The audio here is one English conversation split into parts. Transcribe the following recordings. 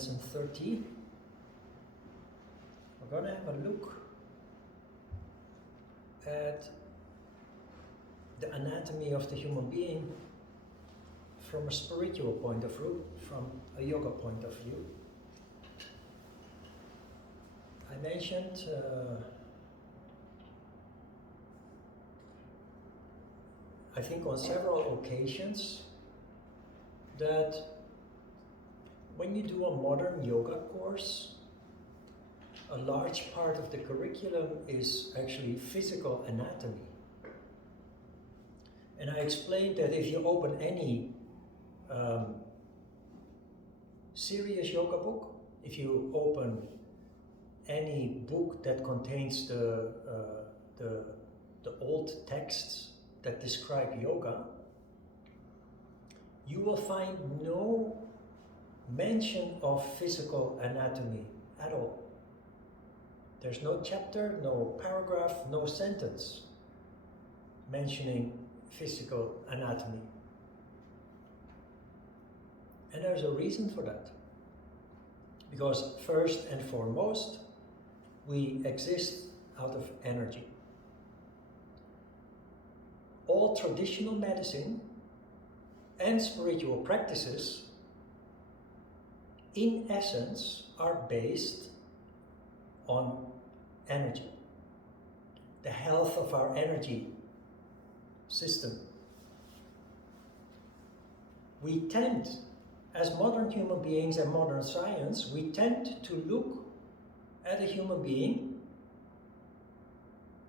lesson 30. We're going to have a look at the anatomy of the human being from a spiritual point of view, from a yoga point of view. I mentioned I think on several occasions that when you do a modern yoga course, a large part of the curriculum is actually physical anatomy. And I explained that if you open any serious yoga book, if you open any book that contains the old texts that describe yoga, you will find no mention of physical anatomy at all. There's no chapter, no paragraph, no sentence mentioning physical anatomy. And there's a reason for that. Because first and foremost, we exist out of energy. All traditional medicine and spiritual practices, in essence, are based on energy, the health of our energy system. We tend, as modern human beings and modern science, we tend to look at a human being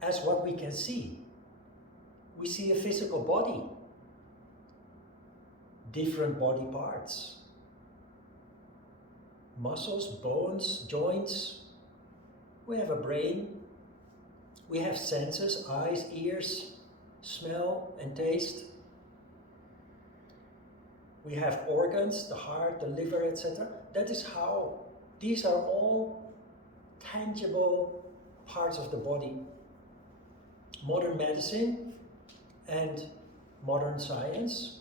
as what we can see. We see a physical body, different body parts, muscles, bones, joints. We have a brain, we have senses, eyes, ears, smell and taste. We have organs, the heart, the liver, etc. That is how, these are all tangible parts of the body. Modern medicine and modern science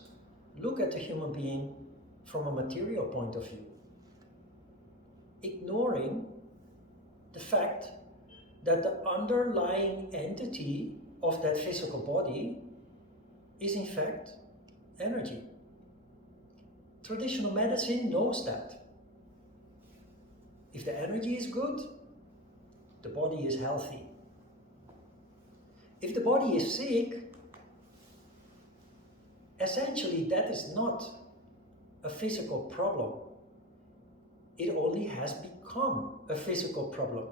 look at the human being from a material point of view, ignoring the fact that the underlying entity of that physical body is in fact energy. Traditional medicine knows that. If the energy is good, the body is healthy. If the body is sick, essentially that is not a physical problem. It only has become a physical problem.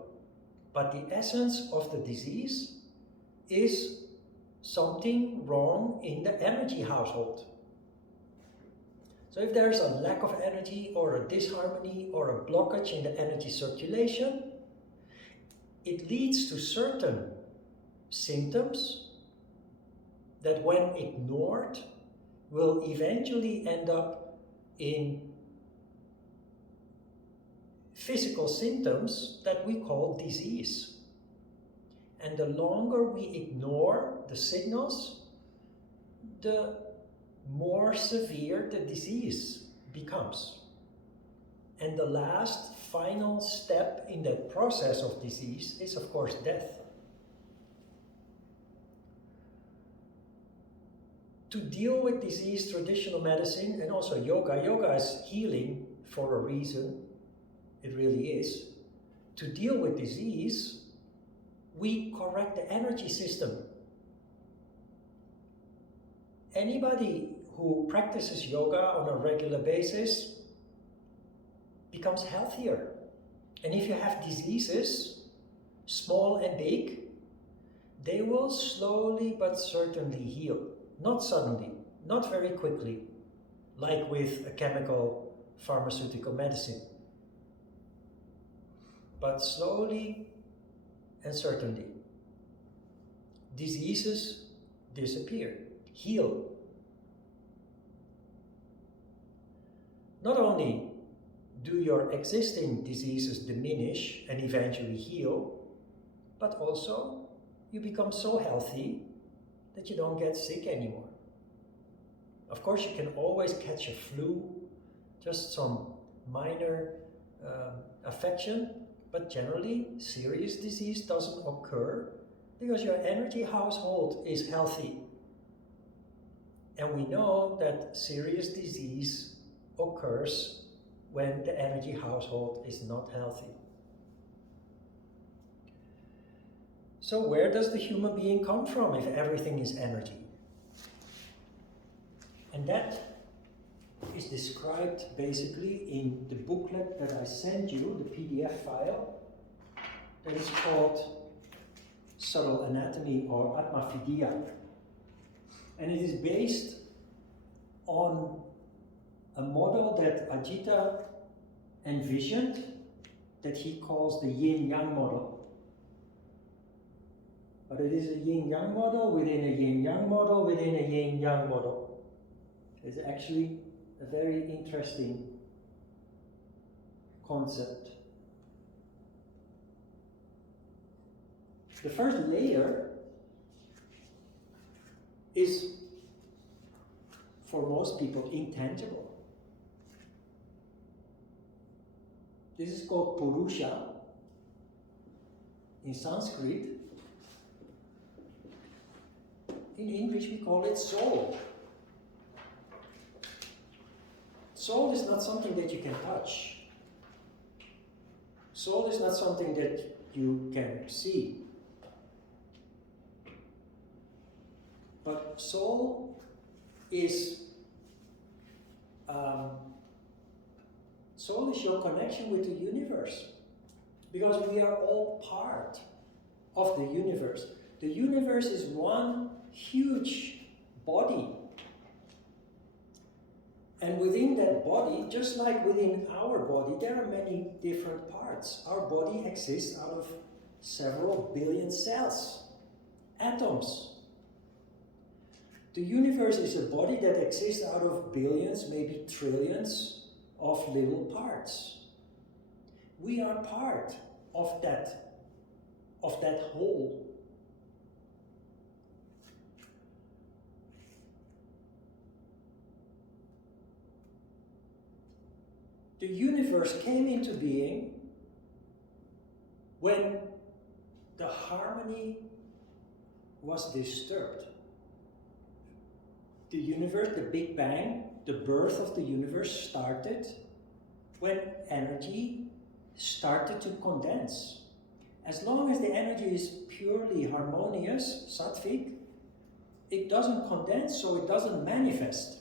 But the essence of the disease is something wrong in the energy household. So if there's a lack of energy or a disharmony or a blockage in the energy circulation, it leads to certain symptoms that when ignored will eventually end up in physical symptoms that we call disease. And the longer we ignore the signals, the more severe the disease becomes. And the last final step in that process of disease is, of course, death. To deal with disease, traditional medicine and also yoga is healing for a reason. It really is. To deal with disease, we correct the energy system. Anybody who practices yoga on a regular basis becomes healthier. And if you have diseases, small and big, they will slowly but certainly heal. Not suddenly, not very quickly, like with a chemical pharmaceutical medicine. But slowly and certainly, diseases disappear, heal. Not only do your existing diseases diminish and eventually heal, but also you become so healthy that you don't get sick anymore. Of course, you can always catch a flu, just some minor affection, but generally serious disease doesn't occur because your energy household is healthy. And we know that serious disease occurs when the energy household is not healthy. So where does the human being come from if everything is energy? And that is described basically in the booklet that I sent you, the PDF file, that is called Subtle Anatomy or Atma Vidya. And it is based on a model that Ajita envisioned that he calls the yin-yang model. But it is a yin-yang model within a yin-yang model within a yin-yang model. It's actually a very interesting concept. The first layer is, for most people, intangible. This is called Purusha in Sanskrit. In English we call it soul. Soul is not something that you can touch. Soul is not something that you can see. But soul is your connection with the universe, because we are all part of the universe. The universe is one huge body. And within that body, just like within our body, there are many different parts. Our body exists out of several billion cells, atoms. The universe is a body that exists out of billions, maybe trillions of little parts. We are part of that whole. The universe came into being when the harmony was disturbed. The universe, the Big Bang, the birth of the universe started when energy started to condense. As long as the energy is purely harmonious, sattvic, it doesn't condense, so it doesn't manifest.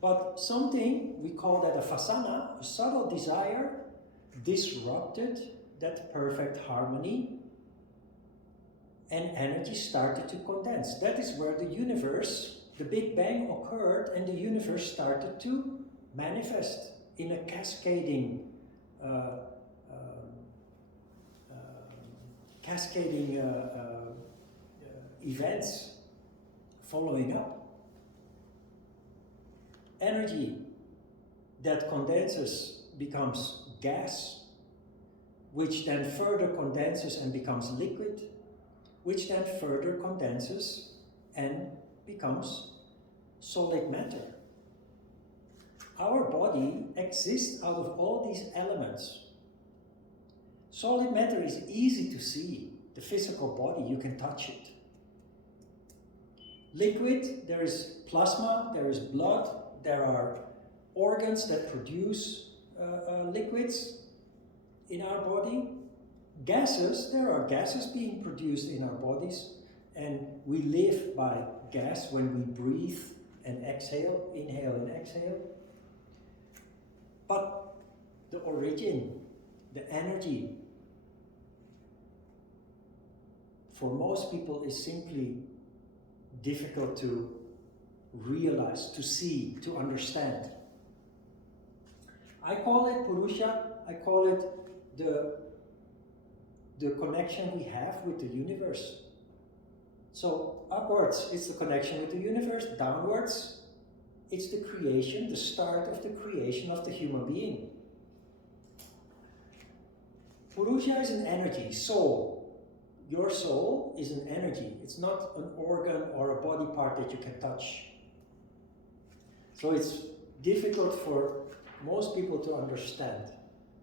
But something, we call that a vasana, a subtle desire, disrupted that perfect harmony, and energy started to condense. That is where the universe, the Big Bang occurred, and the universe started to manifest in a cascading events following up. Energy that condenses becomes gas, which then further condenses and becomes liquid, which then further condenses and becomes solid matter. Our body exists out of all these elements. Solid matter is easy to see. The physical body, you can touch it. Liquid, there is plasma, there is blood, there are organs that produce liquids in our body. Gases, there are gases being produced in our bodies, and we live by gas when we breathe and exhale, inhale and exhale. But the origin, the energy, for most people is simply difficult to realize, to see, to understand. I call it Purusha, I call it the connection we have with the universe. So upwards, it's the connection with the universe. Downwards, it's the creation, the start of the creation of the human being. Purusha is an energy, soul. Your soul is an energy. It's not an organ or a body part that you can touch. So it's difficult for most people to understand.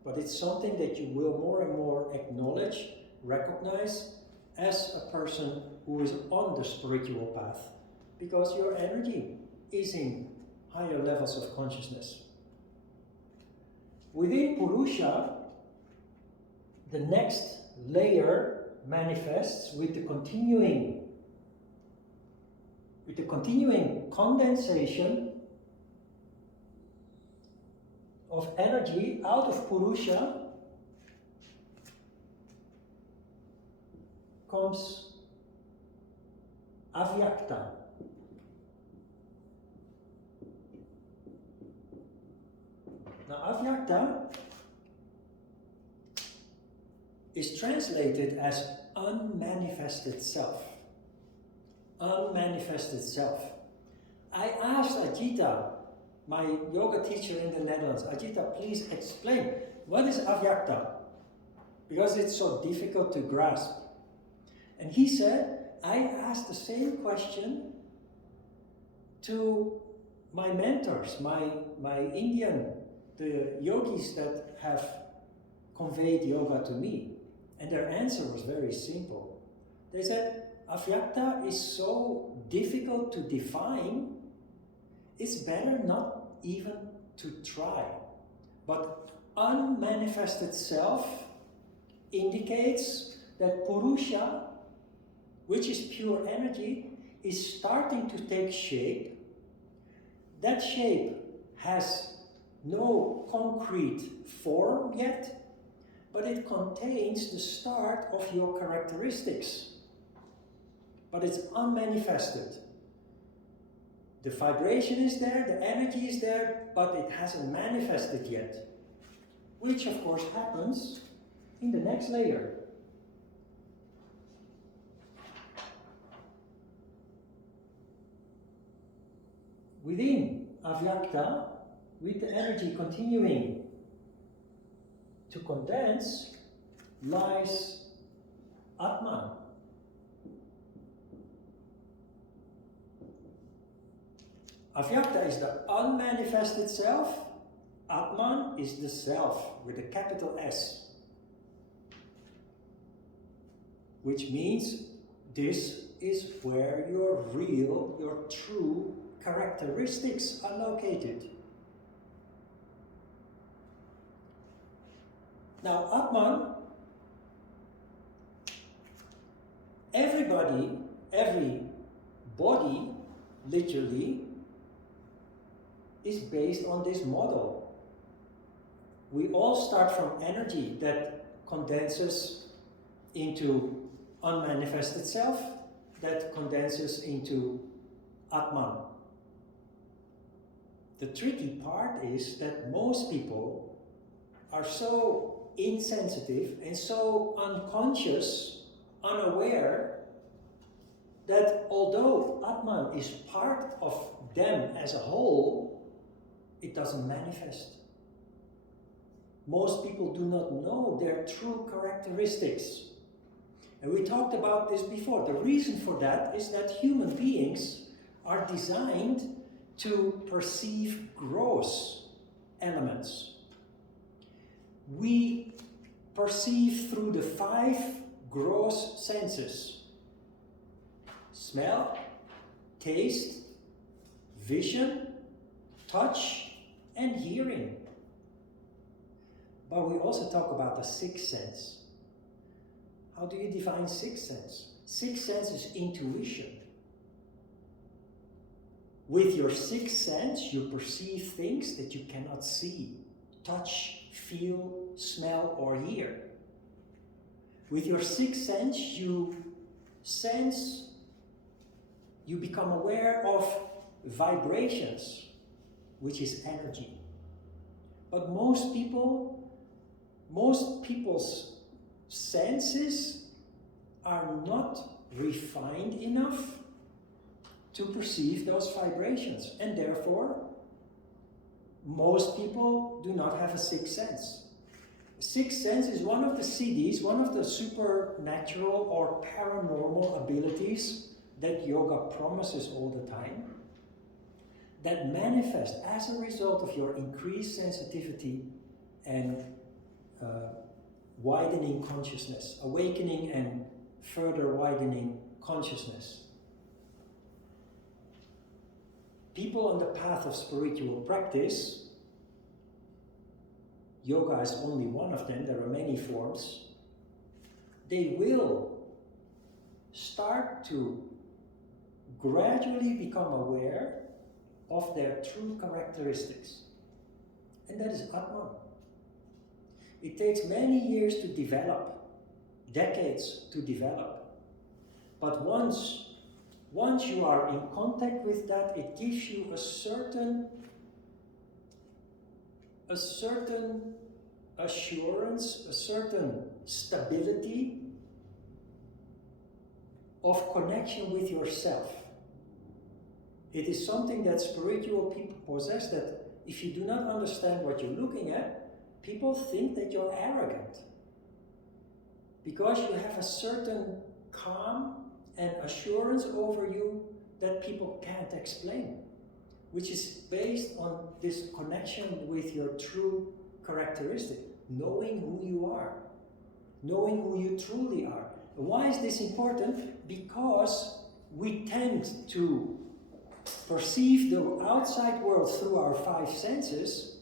But it's something that you will more and more acknowledge, recognize as a person who is on the spiritual path, because your energy is in higher levels of consciousness. Within Purusha, the next layer manifests with the continuing condensation of energy out of Purusha comes Avyakta. Now Avyakta is translated as unmanifested self. Unmanifested self. I asked Ajita, my yoga teacher in the Netherlands, Ajita, please explain, what is Avyakta? Because it's so difficult to grasp. And he said, I asked the same question to my mentors, my Indian, the yogis that have conveyed yoga to me. And their answer was very simple. They said, Avyakta is so difficult to define, it's better not even to try. But unmanifested self indicates that Purusha, which is pure energy, is starting to take shape. That shape has no concrete form yet, but it contains the start of your characteristics. But it's unmanifested. The vibration is there, the energy is there, but it hasn't manifested yet. Which of course happens in the next layer. Within Avyakta, with the energy continuing to condense, lies Atman. Avyakta is the unmanifested self. Atman is the self with a capital S. Which means this is where your real, your true characteristics are located. Now, Atman, every body, literally, is based on this model. We all start from energy that condenses into unmanifested self, that condenses into Atman. The tricky part is that most people are so insensitive and so unconscious, unaware, that although Atman is part of them as a whole, it doesn't manifest. Most people do not know their true characteristics. And we talked about this before. The reason for that is that human beings are designed to perceive gross elements. We perceive through the 5 gross senses: smell, taste, vision, touch, and hearing. But we also talk about the 6th sense. How do you define 6th sense? 6th sense is intuition. With your 6th sense, you perceive things that you cannot see, touch, feel, smell, or hear. With your 6th sense, you sense, you become aware of vibrations, which is energy. But most people's senses are not refined enough to perceive those vibrations, and therefore most people do not have a 6th sense. 6th sense is one of the siddhis, one of the supernatural or paranormal abilities that yoga promises all the time, that manifest as a result of your increased sensitivity and widening consciousness, awakening and further widening consciousness. People on the path of spiritual practice, yoga is only one of them, there are many forms, they will start to gradually become aware of their true characteristics. And that is Atma. It takes many years to develop, decades to develop. But once you are in contact with that, it gives you a certain assurance, a certain stability of connection with yourself. It is something that spiritual people possess, that if you do not understand what you're looking at, people think that you're arrogant. Because you have a certain calm and assurance over you that people can't explain, which is based on this connection with your true characteristic, knowing who you are, knowing who you truly are. Why is this important? Because we tend to perceive the outside world through our five senses.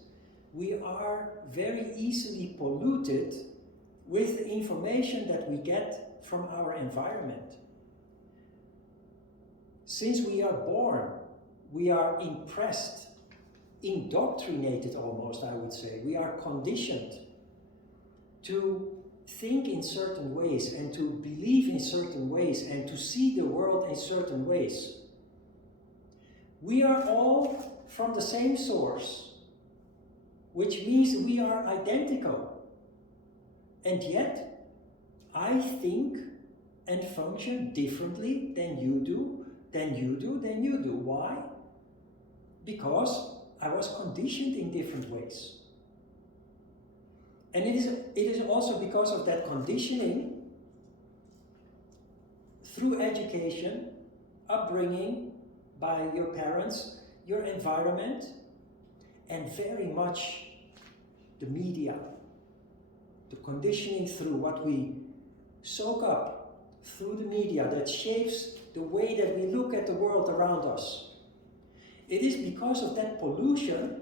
We are very easily polluted with the information that we get from our environment. Since we are born, we are impressed, indoctrinated almost, I would say. We are conditioned to think in certain ways and to believe in certain ways and to see the world in certain ways. We are all from the same source, which means we are identical. And yet, I think and function differently than you do, than you do, than you do. Why? Because I was conditioned in different ways. And it is also because of that conditioning, through education, upbringing by your parents, your environment, and very much the media, the conditioning through what we soak up through the media that shapes the way that we look at the world around us. It is because of that pollution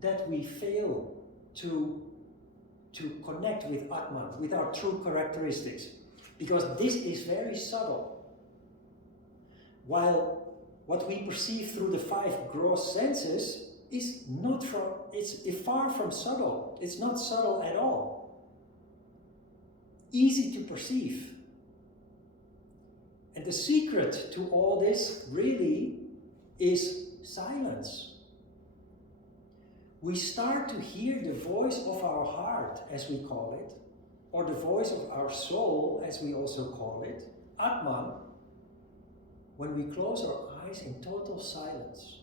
that we fail to connect with Atman, with our true characteristics, because this is very subtle. While what we perceive through the five gross senses is far from subtle. It's not subtle at all. Easy to perceive. And the secret to all this really is silence. We start to hear the voice of our heart, as we call it, or the voice of our soul, as we also call it, Atman, when we close our eyes in total silence.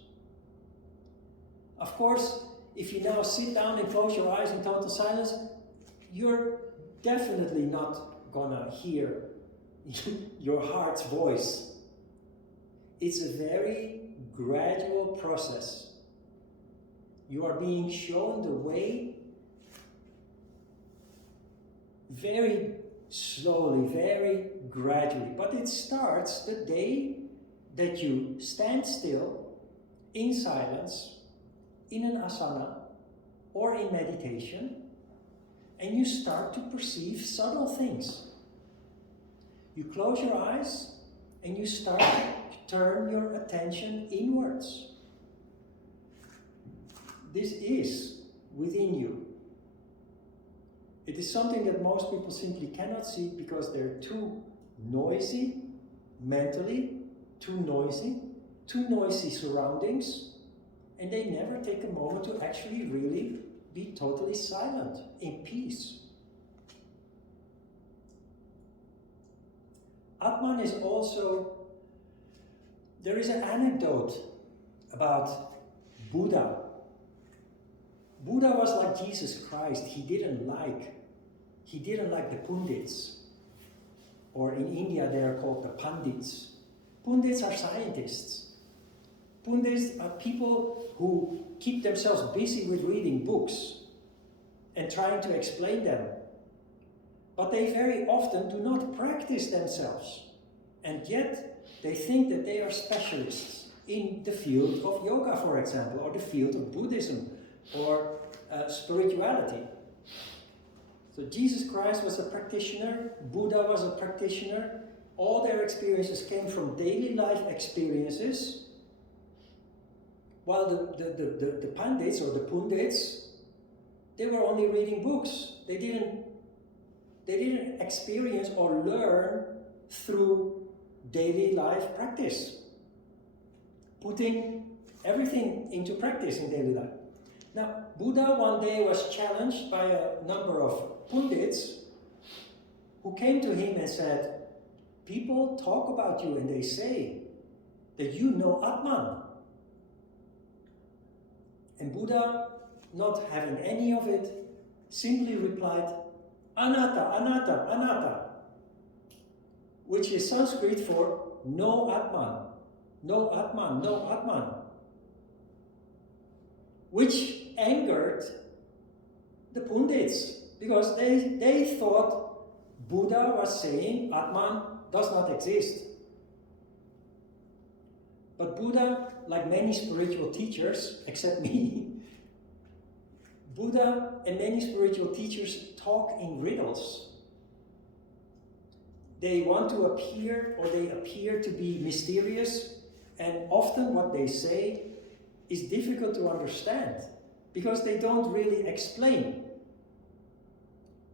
Of course, if you now sit down and close your eyes in total silence, you're definitely not gonna hear your heart's voice. It's a very gradual process. You are being shown the way very slowly, very gradually. But it starts the day that you stand still in silence, in an asana or in meditation, and you start to perceive subtle things. You close your eyes and you start to turn your attention inwards. This is within you. It is something that most people simply cannot see because they're too noisy mentally, too noisy surroundings, and they never take a moment to actually really be totally silent, in peace. Atman is also, there is an anecdote about Buddha. Buddha was like Jesus Christ. He didn't like the pundits. Or in India they are called the pandits. Pundits are scientists. Pundits are people who keep themselves busy with reading books and trying to explain them. But they very often do not practice themselves. And yet they think that they are specialists in the field of yoga, for example, or the field of Buddhism, or spirituality. So Jesus Christ was a practitioner, Buddha was a practitioner. All their experiences came from daily life experiences, while the pandits or the pundits, they were only reading books. They didn't experience or learn through daily life practice, putting everything into practice in daily life. Now, Buddha one day was challenged by a number of pundits who came to him and said, people talk about you and they say that you know Atman. And Buddha, not having any of it, simply replied, Anatta, Anatta, Anatta, which is Sanskrit for no Atman, no Atman, no Atman, which angered the pundits because they thought Buddha was saying Atman does not exist. But Buddha, like many spiritual teachers, except me, Buddha and many spiritual teachers talk in riddles. They want to appear, or they appear to be mysterious, and often what they say is difficult to understand because they don't really explain.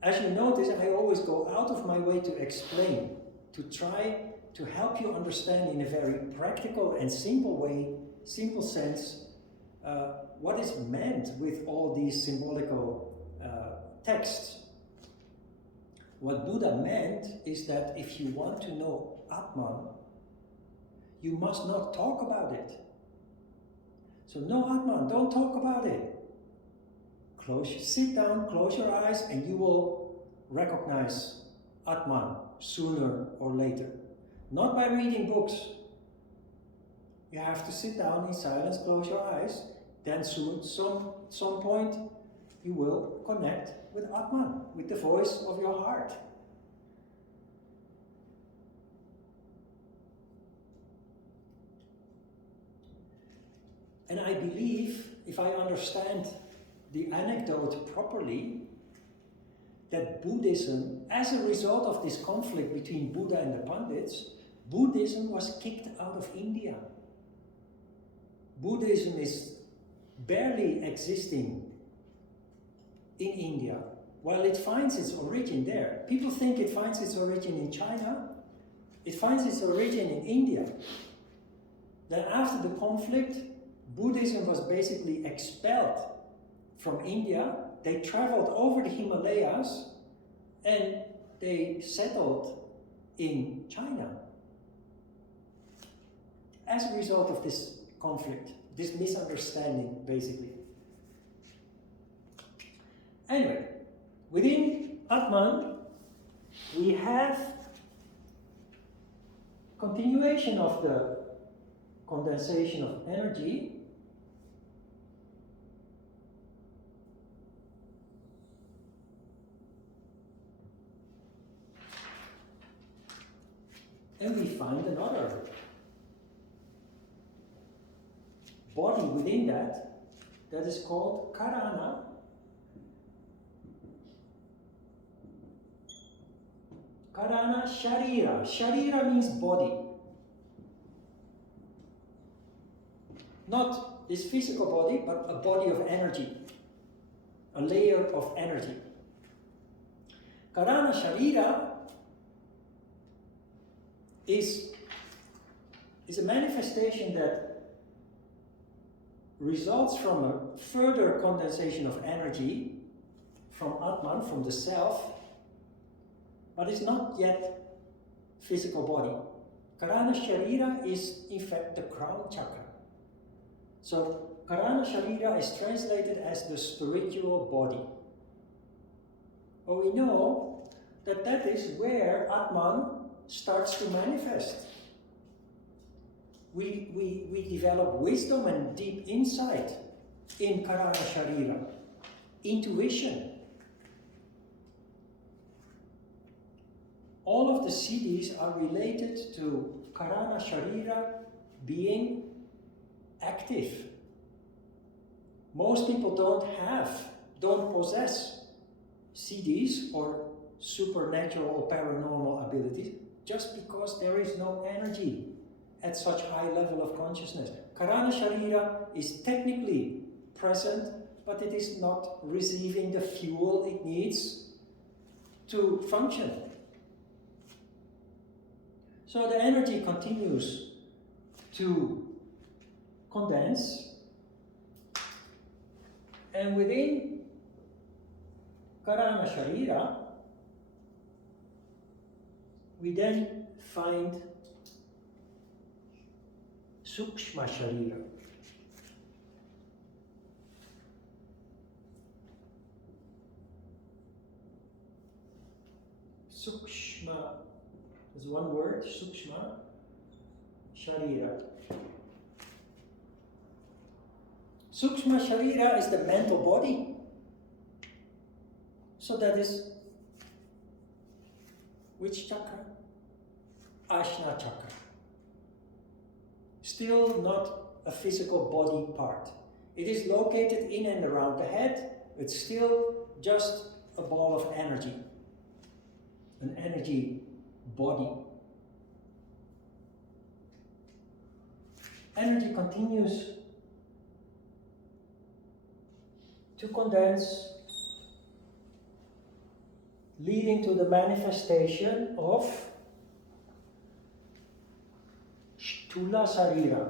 As you notice, I always go out of my way to explain, to try to help you understand in a very practical and simple way, simple sense, what is meant with all these symbolical texts. What Buddha meant is that if you want to know Atman, you must not talk about it. So no Atman, don't talk about it. Sit down, close your eyes, and you will recognize Atman sooner or later. Not by reading books. You have to sit down in silence, close your eyes, then soon, some point, you will connect with Atman, with the voice of your heart. And I believe, if I understand the anecdote properly, that Buddhism, as a result of this conflict between Buddha and the Pandits, Buddhism was kicked out of India. Buddhism is barely existing in India, while it finds its origin there. People think it finds its origin in China. It finds its origin in India. Then after the conflict, Buddhism was basically expelled from India. They traveled over the Himalayas and they settled in China as a result of this conflict, this misunderstanding, basically. Anyway, within Atman, we have continuation of the condensation of energy. And we find another body within that is called Karana. Karana Sharira. Sharira means body. Not this physical body, but a body of energy. A layer of energy. Karana Sharira is a manifestation that results from a further condensation of energy from Atman, from the self, but is not yet physical body. Karana Sharira is in fact the crown chakra. So Karana Sharira is translated as the spiritual body. Well, we know that that is where Atman starts to manifest. we develop wisdom and deep insight in Karana Sharira, intuition. All of the siddhis are related to Karana Sharira being active. Most people don't possess siddhis or supernatural or paranormal abilities just because there is no energy at such high level of consciousness. Karana Sharira is technically present, but it is not receiving the fuel it needs to function. So the energy continues to condense, and within Karana Sharira, we then find Sukshma Sharira. Sukshma is one word, Sukshma Sharira. Sukshma Sharira is the mental body. So that is which chakra? Ajna chakra. Still not a physical body part. It is located in and around the head. It's still just a ball of energy. An energy body. Energy continues to condense, leading to the manifestation of Sthula Sarira.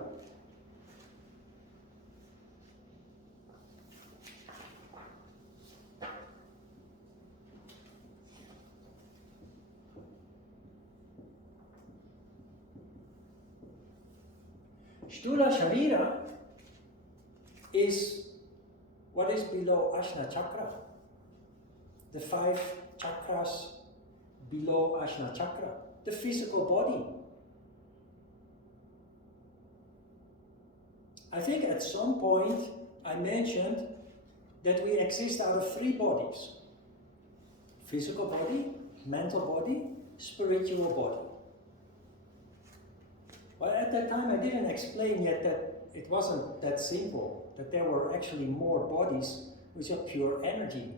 Sthula Sharira is what is below Ajna Chakra. The 5 chakras below Ajna Chakra. The physical body. I think at some point I mentioned that we exist out of 3 bodies. Physical body, mental body, spiritual body. But at that time I didn't explain yet that it wasn't that simple, that there were actually more bodies which are pure energy.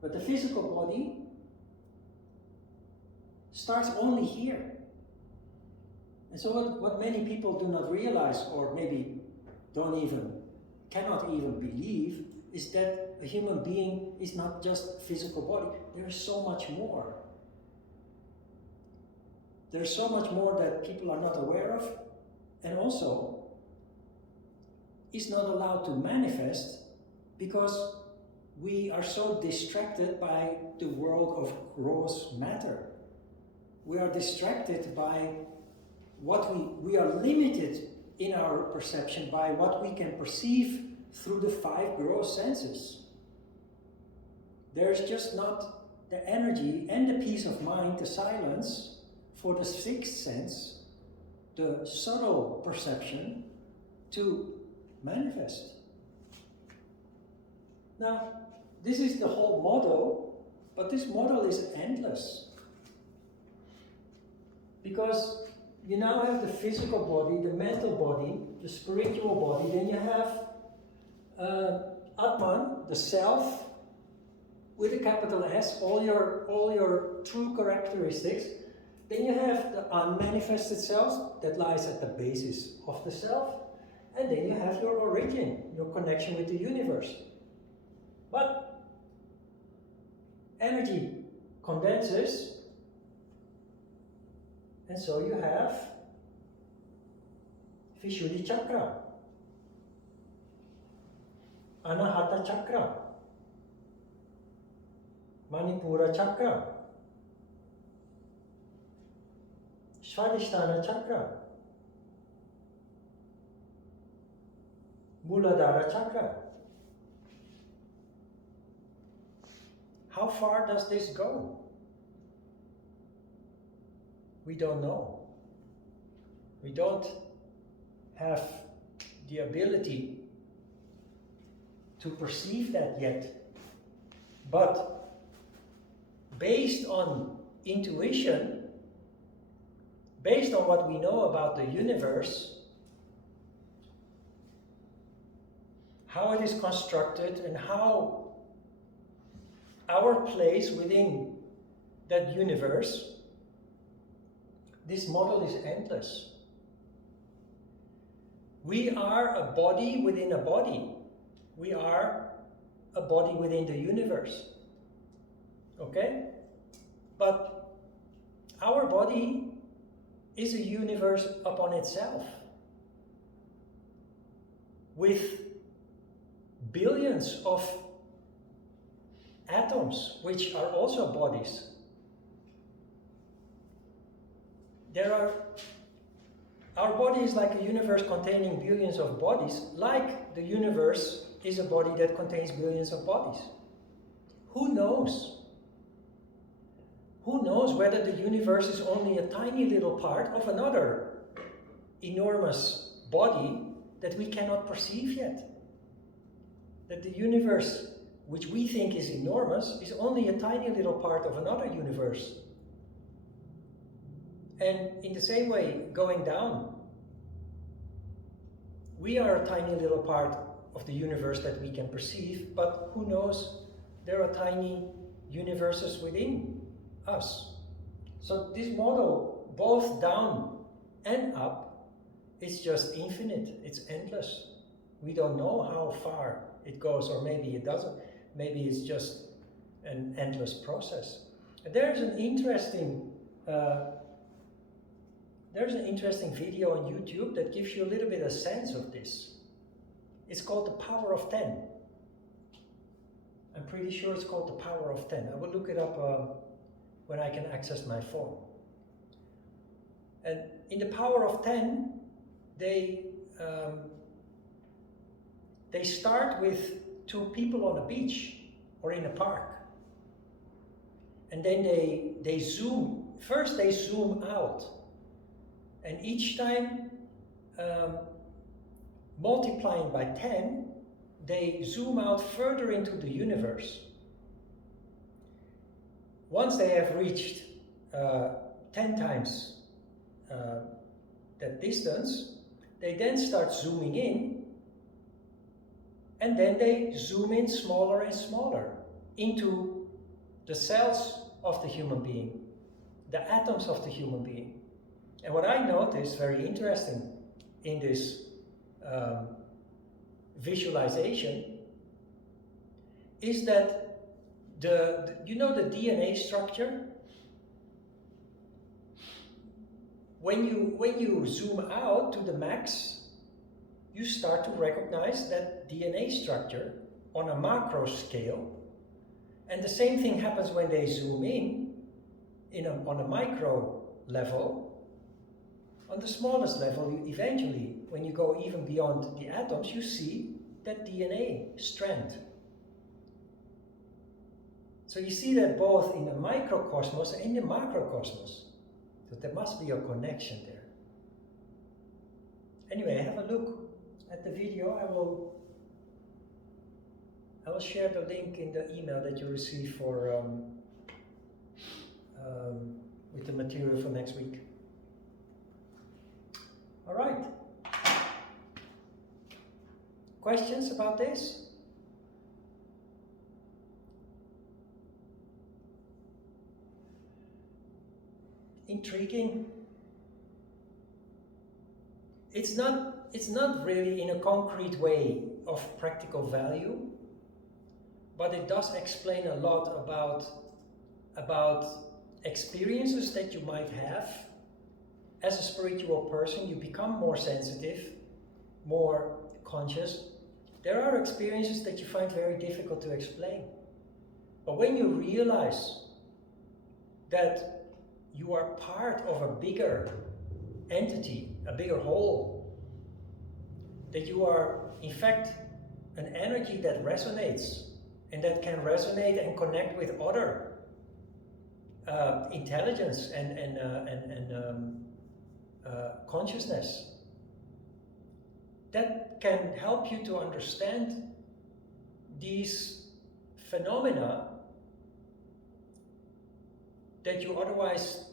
But the physical body starts only here. And so what many people do not realize, or maybe cannot even believe, is that a human being is not just physical body. There is so much more. There's so much more that people are not aware of, and also is not allowed to manifest because we are so distracted by the world of gross matter. We are distracted by what we are limited in our perception by what we can perceive through the 5 gross senses. There's just not the energy and the peace of mind, the silence, for the 6th sense, the subtle perception, to manifest. Now, this is the whole model, but this model is endless. Because you now have the physical body, the mental body, the spiritual body, then you have Atman, the self, with a capital S, all your true characteristics. Then you have the unmanifested self that lies at the basis of the self, and then you have your origin, your connection with the universe. But energy condenses, and so you have Vishuddhi Chakra, Anahata Chakra, Manipura Chakra, Svadhisthana Chakra, Muladhara Chakra. How far does this go? We don't know. We don't have the ability to perceive that yet. But based on intuition, based on what we know about the universe, how it is constructed and how our place within that universe, this model is endless. We are a body within a body. We are a body within the universe. Okay? But our body is a universe upon itself, with billions of atoms, which are also bodies. Our body is like a universe containing billions of bodies, like the universe is a body that contains billions of bodies. Who knows? Who knows whether the universe is only a tiny little part of another enormous body that we cannot perceive yet? That the universe, which we think is enormous, is only a tiny little part of another universe. And in the same way, going down, we are a tiny little part of the universe that we can perceive, but who knows, there are tiny universes within us. So this model, both down and up, is just infinite, it's endless. We don't know how far it goes, or maybe it doesn't. Maybe it's just an endless process. And there's an interesting video on YouTube that gives you a little bit of sense of this. It's called The Power of 10. I'm pretty sure it's called The Power of 10. I will look it up when I can access my phone. And in The Power of 10, they start with two people on a beach or in a park. And then they zoom. First they zoom out. And each time, multiplying by 10, they zoom out further into the universe. Once they have reached 10 times that distance, they then start zooming in, and then they zoom in smaller and smaller into the cells of the human being, the atoms of the human being. And what I noticed very interesting in this visualization is that the DNA structure, when you zoom out to the max, you start to recognize that DNA structure on a macro scale. And the same thing happens when they zoom on a micro level. On the smallest level, eventually, when you go even beyond the atoms, you see that DNA strand. So you see that both in the microcosmos and the macrocosmos. So there must be a connection there. Anyway, have a look at the video. I will share the link in the email that you receive for with the material for next week. All right. Questions about this? Intriguing. It's not really in a concrete way of practical value, but it does explain a lot about experiences that you might have. As a spiritual person, you become more sensitive, more conscious. There are experiences that you find very difficult to explain. But when you realize that you are part of a bigger entity, a bigger whole, that you are, in fact, an energy that resonates and that can resonate and connect with other intelligence and consciousness. That can help you to understand these phenomena that you otherwise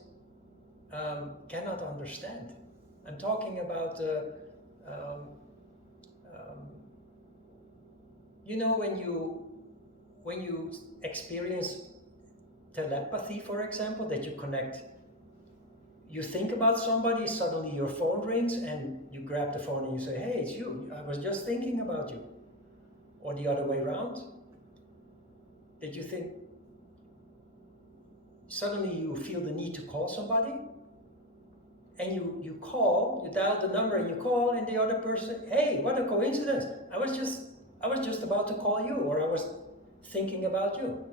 cannot understand. I'm talking about, you know, when you experience telepathy, for example, that you connect, you think about somebody, suddenly your phone rings and you grab the phone and you say, hey, it's you, I was just thinking about you. Or the other way around, that you think, suddenly you feel the need to call somebody, and you call, you dial the number and you call, and the other person, hey, what a coincidence, I was just about to call you, or I was thinking about you.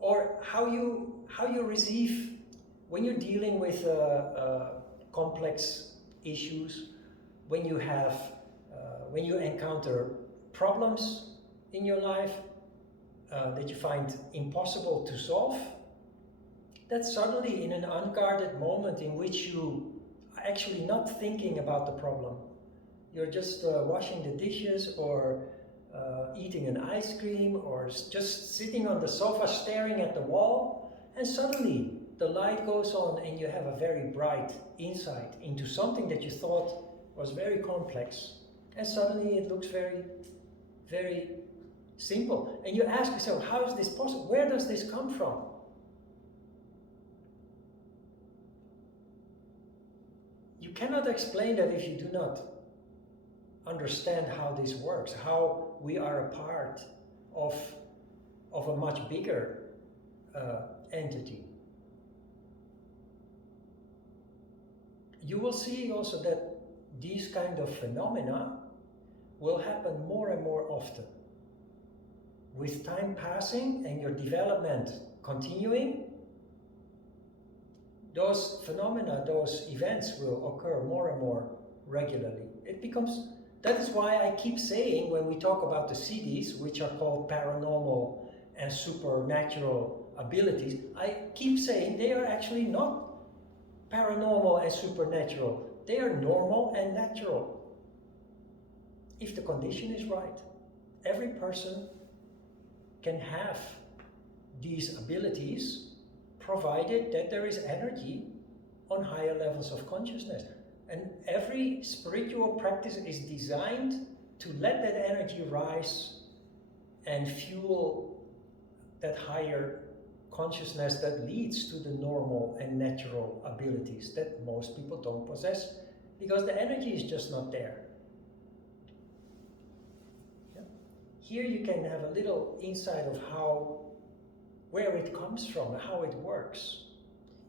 Or how you receive, when you're dealing with complex issues, when you encounter problems in your life that you find impossible to solve, that suddenly in an unguarded moment in which you are actually not thinking about the problem, you're just washing the dishes, or eating an ice cream, or just sitting on the sofa staring at the wall, and suddenly the light goes on and you have a very bright insight into something that you thought was very complex, and suddenly it looks very, very simple. And you ask yourself, how is this possible? Where does this come from? You cannot explain that if you do not understand how this works, how we are a part of a much bigger entity. You will see also that these kind of phenomena will happen more and more often. With time passing and your development continuing, those phenomena, those events will occur more and more regularly. That is why I keep saying, when we talk about the CDs, which are called paranormal and supernatural abilities, I keep saying they are actually not paranormal and supernatural. They are normal and natural, if the condition is right. Every person can have these abilities, provided that there is energy on higher levels of consciousness. And every spiritual practice is designed to let that energy rise and fuel that higher consciousness that leads to the normal and natural abilities that most people don't possess, because the energy is just not there. Yeah. Here you can have a little insight of where it comes from, how it works.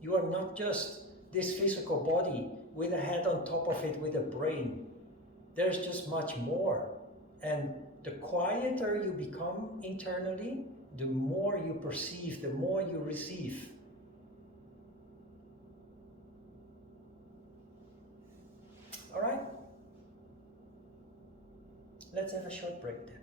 You are not just this physical body with a head on top of it with a brain. There's just much more. And the quieter you become internally, the more you perceive, the more you receive. All right? Let's have a short break then.